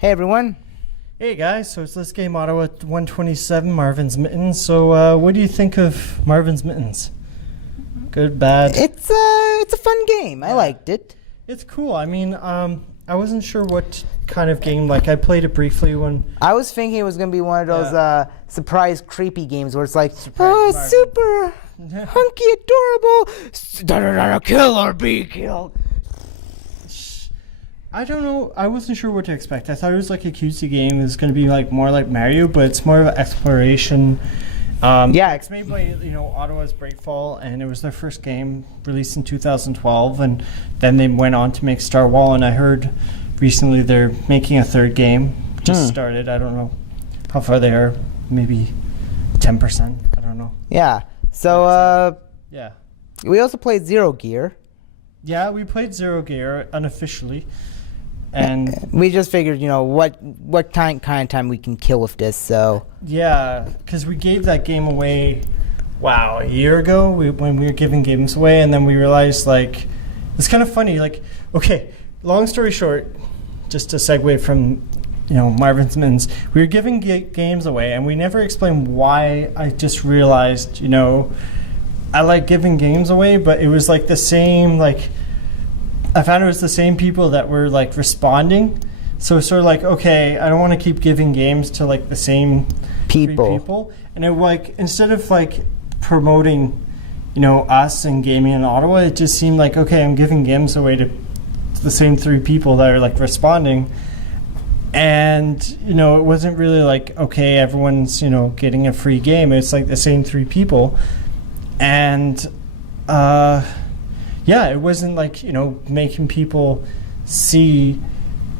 Hey everyone. Hey guys, so it's this game Ottawa 127, Marvin's Mittens. So what do you think of Marvin's Mittens? Good, bad? It's a fun game. I liked it. It's cool. I mean, I wasn't sure what kind of game. Like, I played it briefly when... I was thinking it was going to be one of those surprise creepy games where it's like, Surprise it's super hunky, adorable, kill or be killed. I don't know. I wasn't sure what to expect. I thought it was like a cutesy game. It was going to be like more like Mario, but it's more of an exploration. It's made by Ottawa's Breakfall, and it was their first game released in 2012, and then they went on to make Star Wall. And I heard recently they're making a third game. Just started. I don't know how far they are. Maybe 10%. I don't know. Yeah. So yeah. We also played Zero Gear. Yeah, we played Zero Gear unofficially. And we just figured, what kind of time we can kill with this. So yeah, because we gave that game away, a year ago when we were giving games away, and then we realized, like, it's kind of funny. Like, okay, long story short, just to segue from, Marvin's Mittens, we were giving games away, and we never explained why. I just realized, I like giving games away, but it was like the same, like, I found it was the same people that were like responding. So it's sort of like, okay, I don't want to keep giving games to like the same people. And it like, instead of like promoting, us and gaming in Ottawa, it just seemed like, okay, I'm giving games away to the same three people that are like responding. And, it wasn't really like, okay, everyone's, getting a free game. It's like the same three people. And, it wasn't like, making people see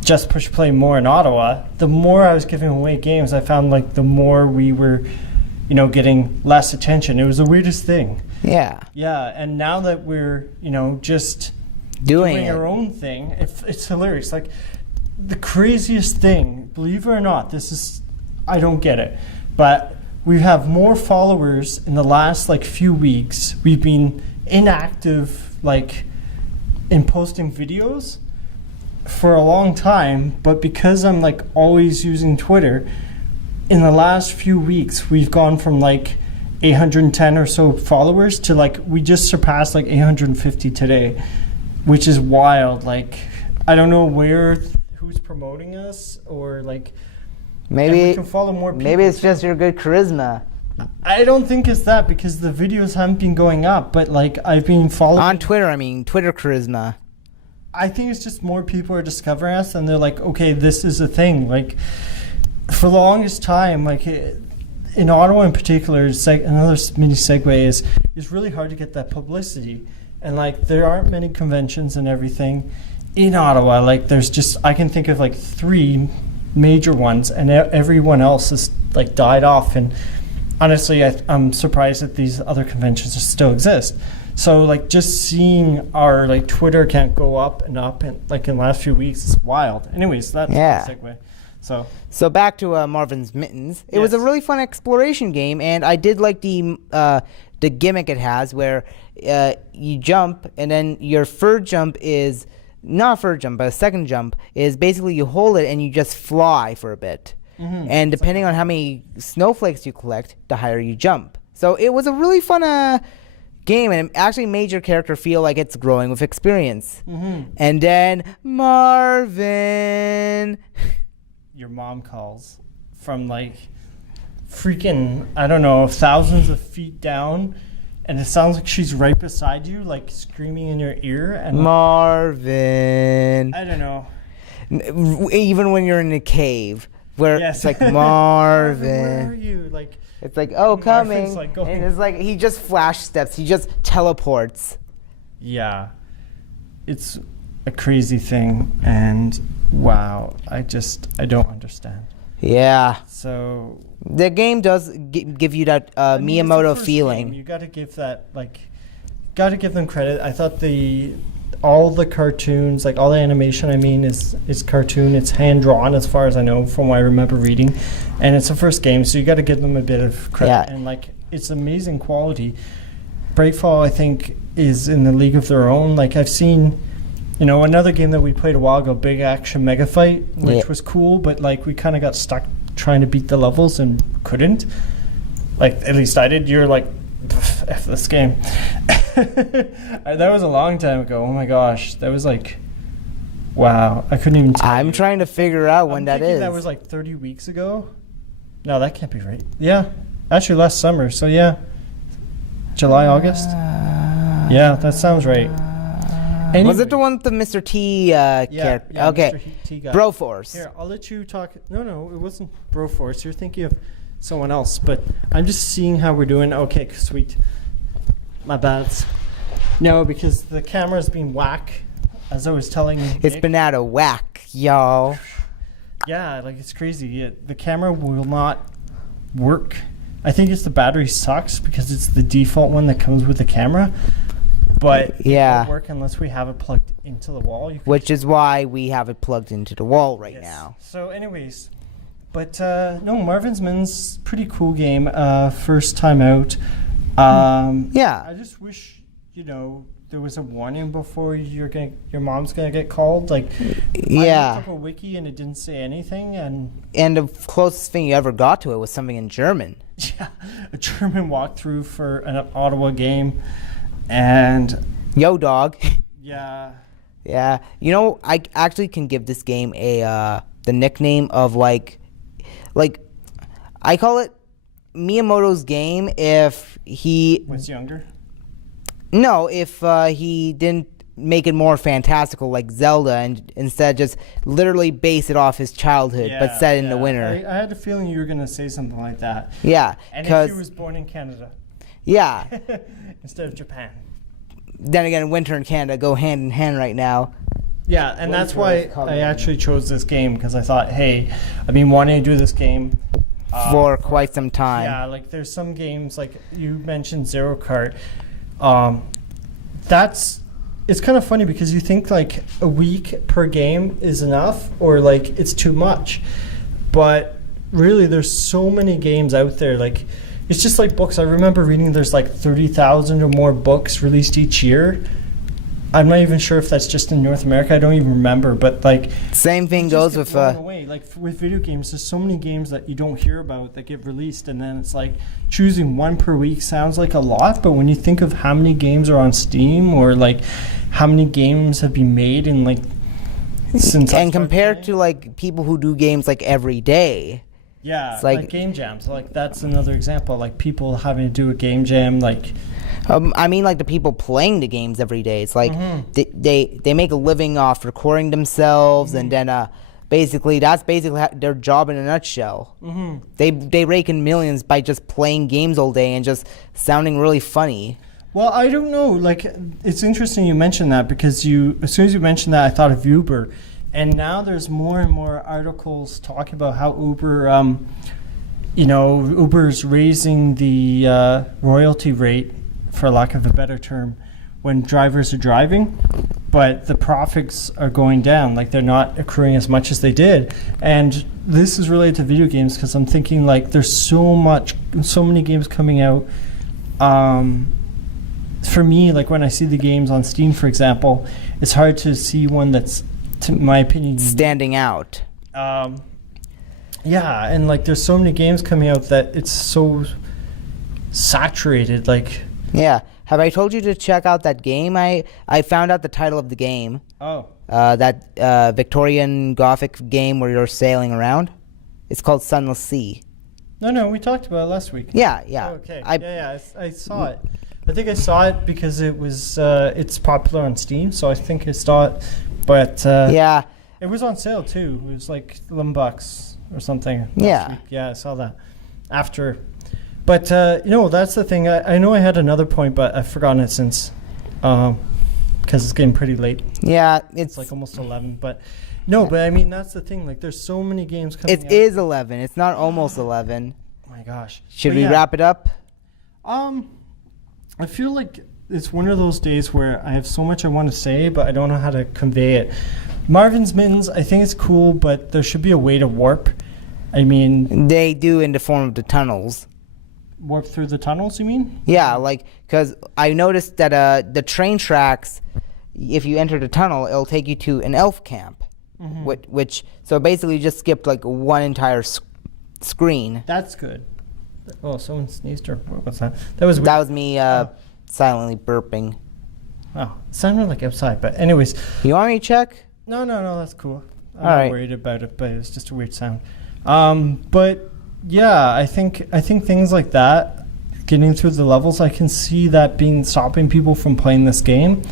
Just Push Play more in Ottawa. The more I was giving away games, I found like the more we were, getting less attention. It was the weirdest thing. Yeah. Yeah, and now that we're, just doing our own thing, it's hilarious. Like, the craziest thing, believe it or not, I don't get it, but we have more followers in the last like few weeks. We've been inactive like in posting videos for a long time, but because I'm like always using Twitter, in the last few weeks we've gone from like 810 or so followers to like we just surpassed like 850 today, which is wild. Like, I don't know who's promoting us, or like maybe we can follow more people. Maybe it's just your good charisma. I don't think it's that, because the videos haven't been going up, but like I've been following on Twitter. I mean, Twitter charisma. I think it's just more people are discovering us, and they're like, okay, this is a thing. Like, for the longest time, like in Ottawa in particular, another mini segue is it's really hard to get that publicity, and like there aren't many conventions and everything in Ottawa. Like, there's just, I can think of like 3 major ones, and everyone else has like died off. And honestly, I'm surprised that these other conventions still exist. So like just seeing our like Twitter account go up and like in the last few weeks is wild. Anyways, that's a segue. So back to Marvin's Mittens. It was a really fun exploration game, and I did like the gimmick it has, where you jump, and then your third jump is not a third jump, but a second jump is basically you hold it and you just fly for a bit. Mm-hmm. And depending on how many snowflakes you collect, the higher you jump. So it was a really fun game, and it actually made your character feel like it's growing with experience. Mm-hmm. And then Marvin. Your mom calls from like freaking, I don't know, thousands of feet down, and it sounds like she's right beside you, like screaming in your ear. And Marvin. I don't know. Even when you're in a cave, where it's like, Marvin. Where are you? Like, it's like, oh, coming. Like and it's like he just flash steps. He just teleports. Yeah. It's a crazy thing, and wow, I don't understand. Yeah. So the game does give you that Miyamoto feeling. You got to give them credit. I thought all the cartoons, like all the animation, is cartoon. It's hand drawn, as far as I know, from what I remember reading, and it's the first game, so you got to give them a bit of credit. Yeah. And like, it's amazing quality. Breakfall, I think, is in the league of their own. Like, I've seen You know, another game that we played a while ago, Big Action Mega Fight, which was cool, but like we kind of got stuck trying to beat the levels and couldn't. Like, at least I did. You're like, F this game. That was a long time ago. Oh my gosh. That was like, wow. I couldn't even tell I'm trying to figure out when that is. That was like 30 weeks ago. No, that can't be right. Yeah. Actually, last summer. So yeah. July, August? Yeah, that sounds right. Anyway. Was it the one with the Mr. T character? Yeah, okay. Mr. T guy. Broforce. Here, I'll let you talk. No, it wasn't Broforce. You're thinking of someone else, but I'm just seeing how we're doing. Okay, sweet. My bad. No, because the camera's been whack, as I was telling you. It's been out of whack, y'all. Yeah, like it's crazy. The camera will not work. I think it's the battery sucks because it's the default one that comes with the camera. But it won't work unless we have it plugged into the wall. Which is why we have it plugged into the wall right now. So anyways, but no, Marvin's Mittens, pretty cool game. First time out. I just wish, there was a warning before your mom's gonna get called. Like, I looked up a wiki and it didn't say anything. And the closest thing you ever got to it was something in German. Yeah, a German walkthrough for an Ottawa game. And yo, dog. Yeah. Yeah. I actually can give this game the nickname of like I call it Miyamoto's game if he was younger. No, if he didn't make it more fantastical like Zelda and instead just literally base it off his childhood but set in the winter. I had a feeling you were going to say something like that. Yeah. And if he was born in Canada. Yeah. Instead of Japan. Then again, winter and Canada go hand in hand right now. Yeah, and that's why I actually chose this game, because I thought, hey, I've been wanting to do this game for quite some time. Yeah, like there's some games, like you mentioned Zero Kart. It's kind of funny because you think like a week per game is enough or like it's too much. But really, there's so many games out there. Like, it's just like books. I remember reading there's like 30,000 or more books released each year. I'm not even sure if that's just in North America. I don't even remember. But like, same thing goes with like with video games. There's so many games that you don't hear about that get released, and then it's like choosing one per week sounds like a lot. But when you think of how many games are on Steam or like how many games have been made in like since and compared to like people who do games like every day. Yeah, it's like game jams. Like that's another example. Like people having to do a game jam. Like, I mean, like the people playing the games every day. It's like they make a living off recording themselves, and then that's basically their job in a nutshell. They rake in millions by just playing games all day and just sounding really funny. Well, I don't know. Like, it's interesting you mentioned that because as soon as you mentioned that, I thought of Uber. And now there's more and more articles talking about how Uber, Uber's raising the royalty rate, for lack of a better term, when drivers are driving, but the profits are going down. Like, they're not accruing as much as they did. And this is related to video games because I'm thinking, like, there's so many games coming out. For me, like, when I see the games on Steam, for example, it's hard to see one that's, to my opinion, standing out. Yeah, and like there's so many games coming out that it's so saturated. Like, yeah, have I told you to check out that game? I found out the title of the game. Oh. That Victorian Gothic game where you're sailing around. It's called Sunless Sea. No, we talked about it last week. Yeah. Oh, okay. I saw it. I think I saw it because it was it's popular on Steam, so I think I saw it. But yeah, it was on sale too. It was like $11 or something. Yeah, week. Yeah, I saw that after. But that's the thing. I know I had another point, but I've forgotten it since because it's getting pretty late. Yeah, it's like almost 11. But no, but I mean that's the thing. Like, there's so many games coming out. It is 11. It's not almost 11. Oh my gosh! Should we wrap it up? I feel like it's one of those days where I have so much I want to say, but I don't know how to convey it. Marvin's Mittens, I think it's cool, but there should be a way to warp. I mean, they do in the form of the tunnels. Warp through the tunnels, you mean? Yeah, like, because I noticed that the train tracks, if you enter the tunnel, it'll take you to an elf camp, which so basically you just skipped like one entire screen. That's good. Oh, someone sneezed or what was that? That was weird. That was me silently burping. Oh, it sounded like outside, but anyways. You want me to check? No, that's cool. I'm All not right. worried about it, but it was just a weird sound. But yeah, I think things like that, getting through the levels, I can see that being stopping people from playing this game.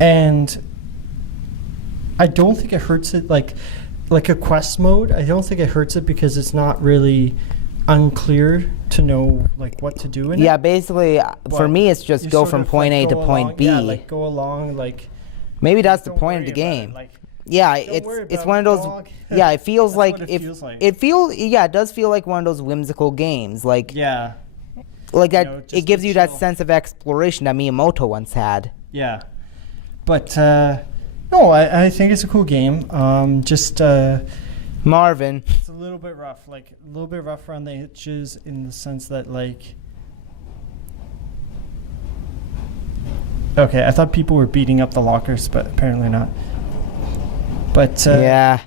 And I don't think it hurts it like a quest mode. I don't think it hurts it because it's not really unclear to know like what to do in it. Yeah, basically for me it's just go from point A to point B. Yeah, like go along like. Maybe that's the point of the game. Yeah, it's one of those. Yeah, it feels like it does feel like one of those whimsical games. Like that. It gives you that sense of exploration that Miyamoto once had. Yeah, but no, I think it's a cool game. Marvin. It's a little bit rough, around the edges in the sense that like. Okay, I thought people were beating up the lockers, but apparently not. But yeah.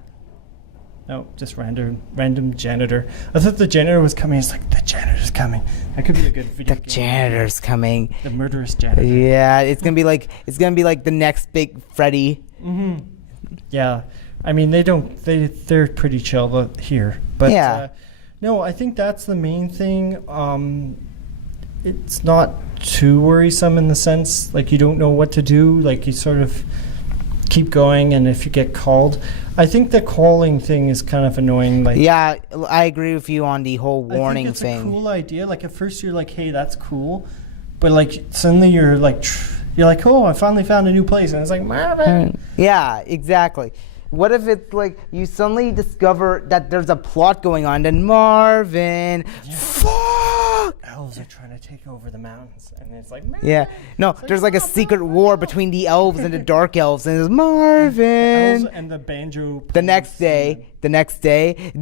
No, just random janitor. I thought the janitor was coming. It's like the janitor's coming. That could be a good video game. The janitor's coming. The murderous janitor. Yeah, it's gonna be like the next big Freddy. Yeah, I mean they're pretty chill here, but yeah. No, I think that's the main thing. It's not too worrisome in the sense like you don't know what to do. Like you sort of keep going, and if you get called, I think the calling thing is kind of annoying. Like yeah, I agree with you on the whole warning thing. I think it's a cool idea. Like at first you're like, hey, that's cool, but like suddenly you're like, oh, I finally found a new place, and it's like Marvin. Yeah, exactly. What if it's like you suddenly discover that there's a plot going on, and Marvin, fuck! Elves are trying to take over the mountains, and it's like, Marvin. Yeah, no, there's like a secret war between the elves and the dark elves, and it's Marvin. The elves and the banjo. The next day,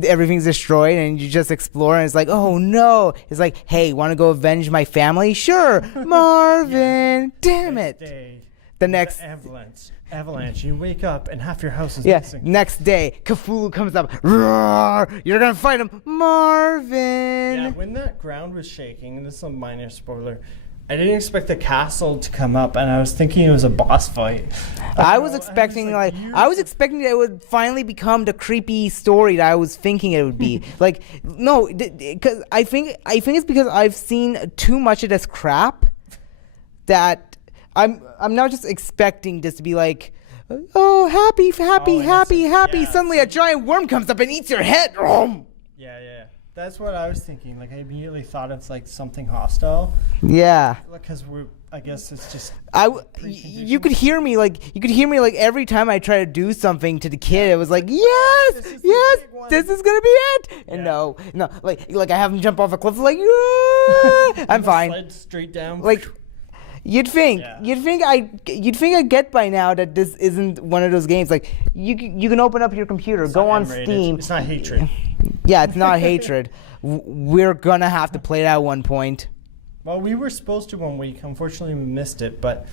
everything's destroyed, and you just explore, and it's like, oh no! It's like, hey, want to go avenge my family? Sure, Marvin. Damn it! The next avalanche. You wake up and half your house is missing. Next day, Cthulhu comes up. Roar! You're gonna fight him, Marvin. Yeah, when that ground was shaking, and this is a minor spoiler, I didn't expect the castle to come up, and I was thinking it was a boss fight. I was expecting that it would finally become the creepy story that I was thinking it would be. Like, no, because I think it's because I've seen too much of this crap that I'm now just expecting this to be like, oh, happy. Yeah. Suddenly a giant worm comes up and eats your head. Yeah. That's what I was thinking. Like I immediately thought it's like something hostile. Yeah. Because I guess it's just. You could hear me like every time I try to do something to the kid. It was like, yes, this is gonna be it. And no, like I have him jump off a cliff. Like, yeah, I'm fine. Sled straight down. Like. You'd think I'd get by now that this isn't one of those games. Like you can open up your computer, go on Steam. It's not hatred. Yeah, it's not hatred. We're gonna have to play it at one point. Well, we were supposed to one week. Unfortunately, we missed it. But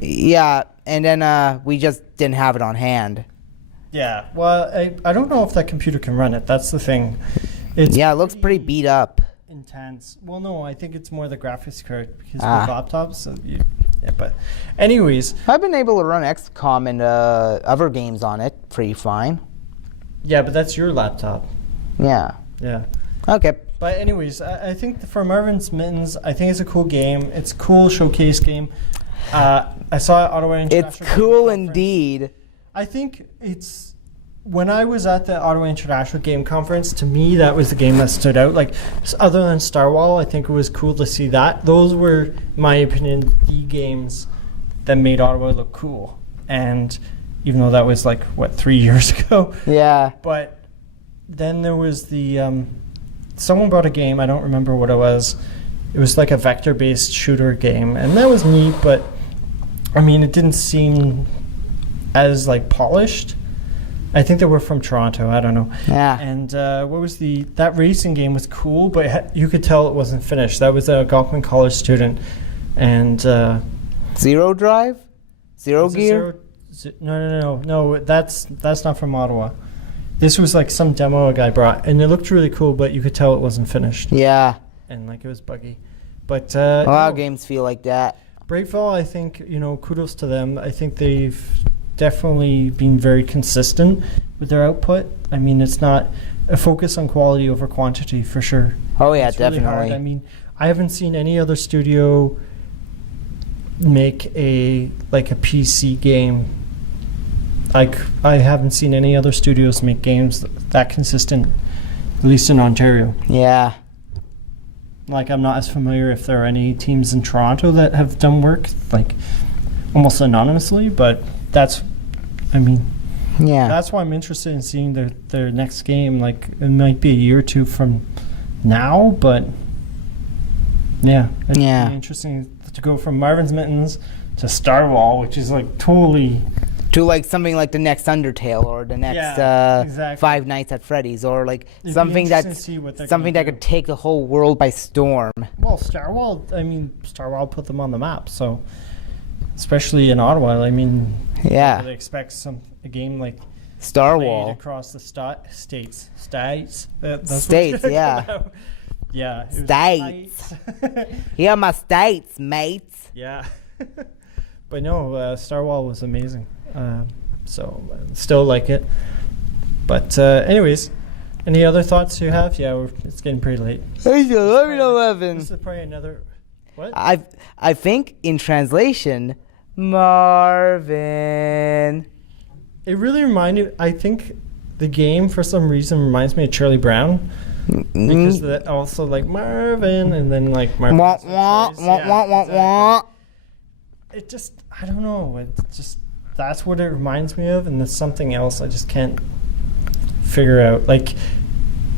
yeah, and then we just didn't have it on hand. Yeah. Well, I don't know if that computer can run it. That's the thing. It looks pretty beat up. Intense. Well, no, I think it's more the graphics card because of laptops. So but anyways, I've been able to run XCOM and other games on it pretty fine. Yeah, but that's your laptop. Yeah. Okay. But anyways, I think for Marvin's Mittens, I think it's a cool game. It's a cool showcase game. I saw Ottawa International. It's cool indeed. I think it's. When I was at the Ottawa International Game Conference, to me, that was the game that stood out. Like, other than Star Wall, I think it was cool to see that. Those were, in my opinion, the games that made Ottawa look cool. And even though that was, 3 years ago? Yeah. But then there was the... someone brought a game, I don't remember what it was. It was like a vector-based shooter game. And that was neat, but, I mean, it didn't seem as, polished. I think they were from Toronto. I don't know. Yeah. And what was that racing game was cool, but you could tell it wasn't finished. That was a Algonquin College student, and Zero Drive? Zero Is it Gear? No. That's not from Ottawa. This was like some demo a guy brought, and it looked really cool, but you could tell it wasn't finished. Yeah. And like it was buggy. But A lot of games feel like that. Bravefall, I think, kudos to them. I think they've definitely been very consistent with their output. I mean, it's not a focus on quality over quantity for sure. Oh yeah, It's really definitely. hard. I mean, I haven't seen any other studio make a PC game. I haven't seen any other studios make games that consistent, at least in Ontario. Yeah. Like, I'm not as familiar if there are any teams in Toronto that have done work, like, almost anonymously, but that's why I'm interested in seeing their next game. Like, it might be a year or two from now, but yeah. It's really interesting to go from Marvin's Mittens to Starwall, which is, like, totally... To like something like the next Undertale or the next exactly. Five Nights at Freddy's, or like It'd something be that's interesting to see what they're something gonna that do. could take the whole world by storm. Well, Starwall put them on the map, so especially in Ottawa. I mean, Yeah. they expect a game like Starwall. played across the states. That's what's States, gonna yeah. come out. Yeah. it was States. Here are my states, mates. Yeah. But no, Starwall was amazing. So still like it. But anyways, any other thoughts you have? Yeah, it's getting pretty late. It's 11:11. This is probably another... What? I think in translation, Marvin. It really I think the game for some reason reminds me of Charlie Brown. Because also like Marvin and then like Marvin. Wah, wah, wah, wah, wah, wah. It just, I don't know. It just, that's what it reminds me of, and there's something else I just can't figure out. Like,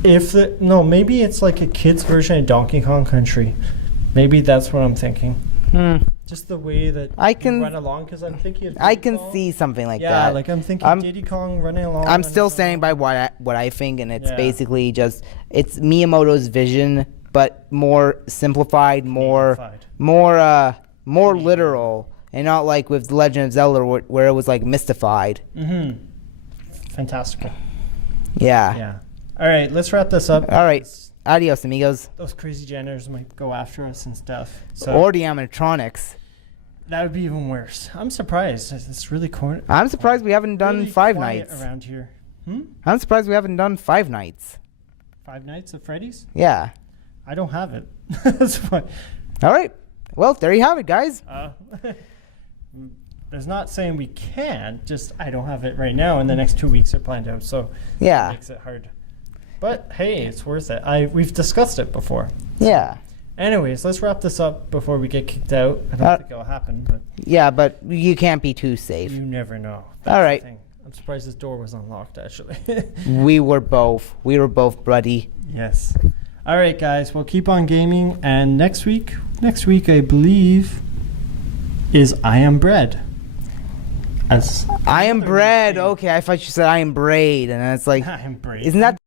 maybe it's like a kid's version of Donkey Kong Country. Maybe that's what I'm thinking. Just the way that you run along, because I'm thinking of I Diddy can Kong. see something like that. Yeah, like I'm thinking Diddy Kong running along. I'm still standing by what I think, and it's basically just it's Miyamoto's vision, but more simplified, more literal, and not like with The Legend of Zelda where it was like mystified. Fantastical. Yeah. All right, let's wrap this up. All right. Adios, amigos. Those crazy janitors might go after us and stuff. So Or the animatronics. that would be even worse. I'm surprised. It's really corny. I'm surprised we haven't done really Five quiet Nights. around here. I'm surprised we haven't done Five Nights. Five Nights at Freddy's? Yeah. I don't have it. That's why. All right. Well, there you have it, guys. There's not saying we can't, just I don't have it right now, and the next 2 weeks are planned out, so Yeah. it makes it hard. But hey, it's worth it. We've discussed it before. Yeah. Anyways, let's wrap this up before we get kicked out. I don't think it'll happen, but Yeah, but you can't be too safe. you never know. All right. the thing. I'm surprised this door was unlocked, actually. We were both bloody. Yes. All right, guys. Well, keep on gaming, and next week, I believe, is I Am Bread. I am bread. Okay, I thought you said I am braid, and it's like, I am Bread. isn't that